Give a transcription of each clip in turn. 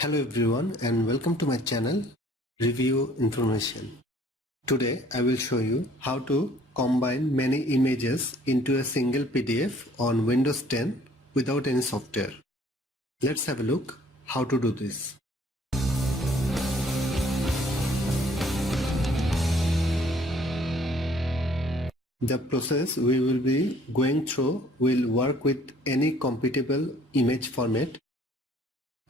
Hello everyone and welcome to my channel Review Information. Today I will show you how to combine many images into a single PDF on Windows 10 without any software. Let's have a look how to do this. The process we will be going through will work with any compatible image format.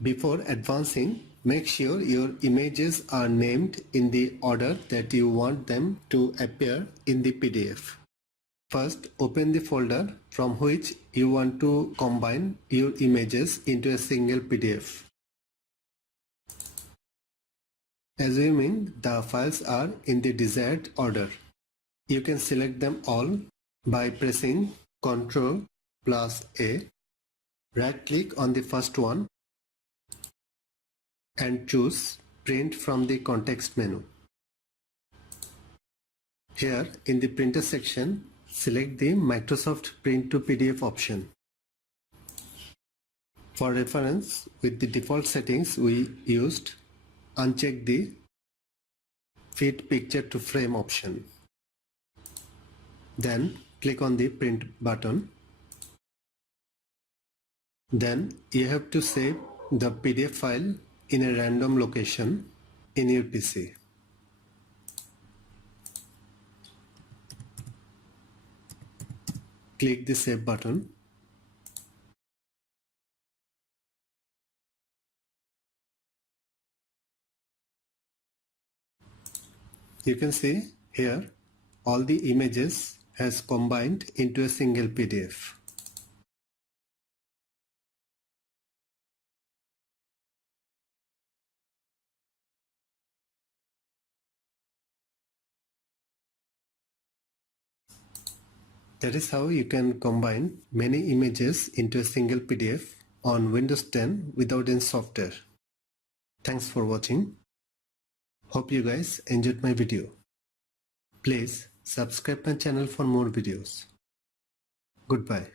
Before advancing, make sure your images are named in the order that you want them to appear in the PDF. First, open the folder from which you want to combine your images into a single PDF. Assuming the files are in the desired order, you can select them all by pressing Ctrl+A. Right-click on the first one and choose Print from the context menu. Here in the printer section, select the Microsoft Print to PDF option. For reference, with the default settings we used, uncheck the Fit Picture to Frame option. Then click on the Print button. Then you have to save the PDF file in a random location in your PC. Click the Save button. You can see here all the images has combined into a single PDF. That is how you can combine many images into a single PDF on Windows 10 without any software. Thanks for watching. Hope you guys enjoyed my video. Please subscribe my channel for more videos. Goodbye.